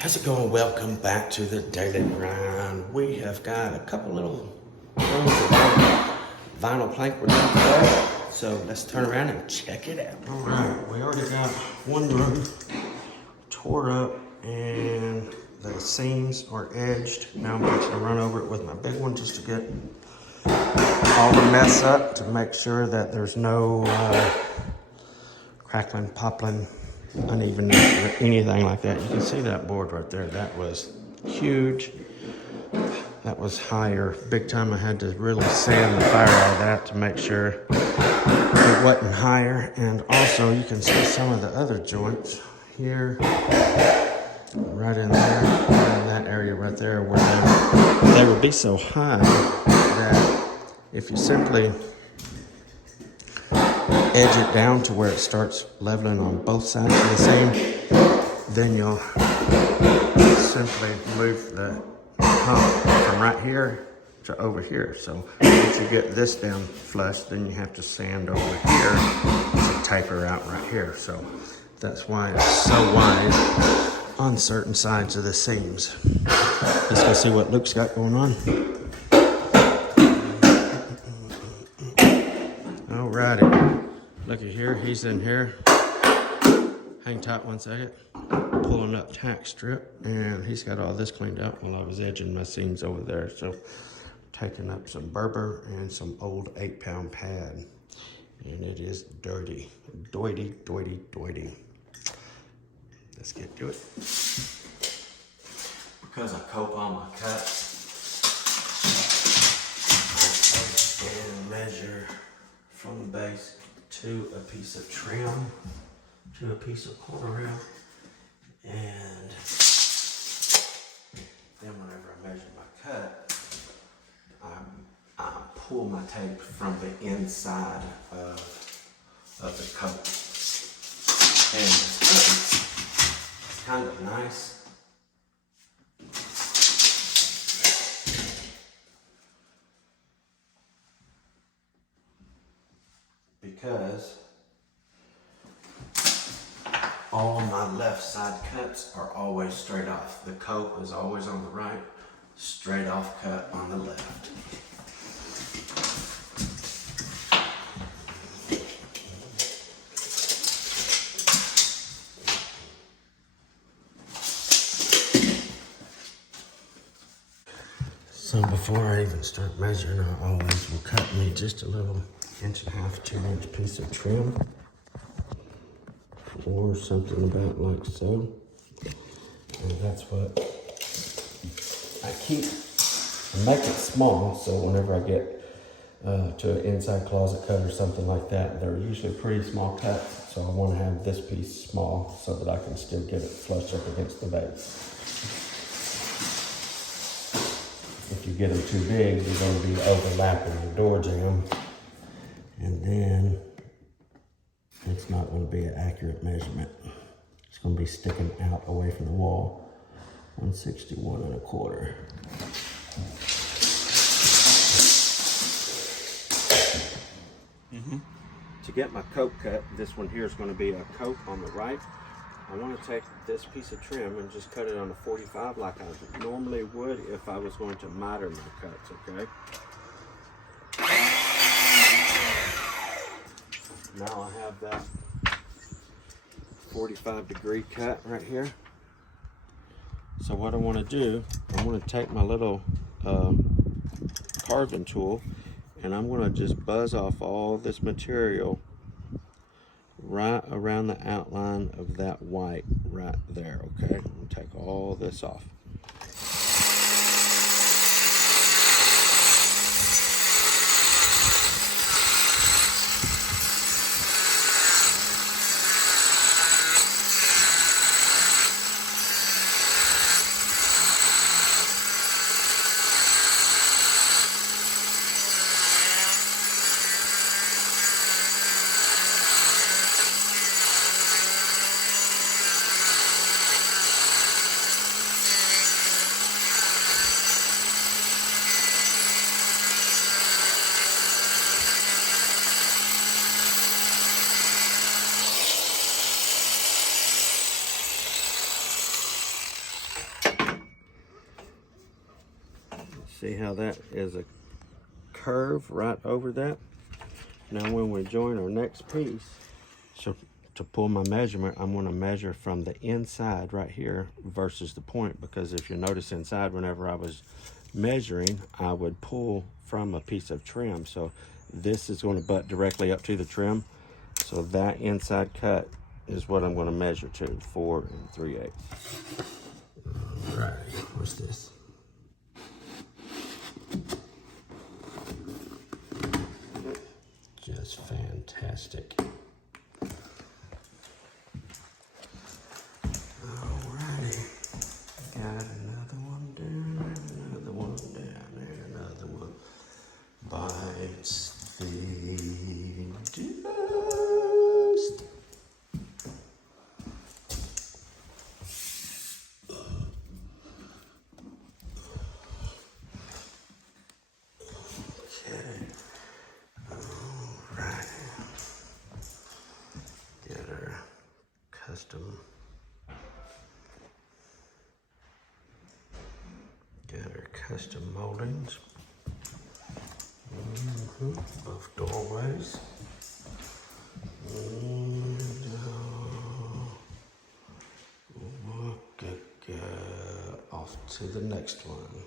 How's it going? Welcome back to the Daily Grind. We have got a couple little rooms of vinyl plank we're doing today. So let's turn around and check it out. All right, we already got one room tore up and the seams are edged. Now I'm going to run over it with my big one just to get all the mess up to make sure that there's no crackling, popping, unevenness or anything like that. You can see that board right there. That was huge. That was higher. Big time. I had to really sand the fire out of that to make sure it wasn't higher. And also you can see some of the other joints here, right in there, right in that area right there where they would be so high that if you simply edge it down to where it starts leveling on both sides of the seam, then you'll simply move the hump from right here to over here. So once you get this down flush, then you have to sand over here to taper out right here. So that's why it's so wide on certain sides of the seams. Let's go see what Luke's got going on. Alrighty. Looky here, he's in here. Hang tight one second. Pulling up tack strip, and he's got all this cleaned up while I was edging my seams over there. So taking up some Berber and some old 8-pound pad. And it is dirty. Doity, doity, doity. Let's get to it. Because I cope on my cuts, I take and measure from the base to a piece of trim, to a piece of corner rail, and then whenever I measure my cut, I pull my tape from the inside of the coat. And it's kind of nice. Because all my left side cuts are always straight off. The coat is always on the right, straight off cut on the left. So before I even start measuring, I always will cut me just a little 1.5 to 2-inch piece of trim, or something about like so. And that's what I keep. I make it small, so whenever I get to an inside closet cut or something like that, they're usually pretty small cuts. So I want to have this piece small so that I can still get it flush up against the base. If you get them too big, you're going to be overlapping your door jamb, and then it's not going to be an accurate measurement. It's going to be sticking out away from the wall. 161 1/4. To get my coat cut, this one here is going to be a coat on the right. I want to take this piece of trim and just cut it on a 45 like I normally would if I was going to miter my cuts, okay? Now I have that 45-degree cut right here. So what I want to do, I'm going to take my little carving tool, and I'm going to just buzz off all this material right around the outline of that white right there, okay? I'm going to take all this off. See how that is a curve right over that? Now when we join our next piece, so to pull my measurement, I'm going to measure from the inside right here versus the point, because if you notice inside, whenever I was measuring, I would pull from a piece of trim. So this is going to butt directly up to the trim. So that inside cut is what I'm going to measure to, 4 3/8. All right, what's this? Just fantastic. Alrighty, got another one down, another one down there, another one. Bites the dust. Okay, alright. Get our custom. Get our custom moldings. Both doorways. And we'll get off to the next one.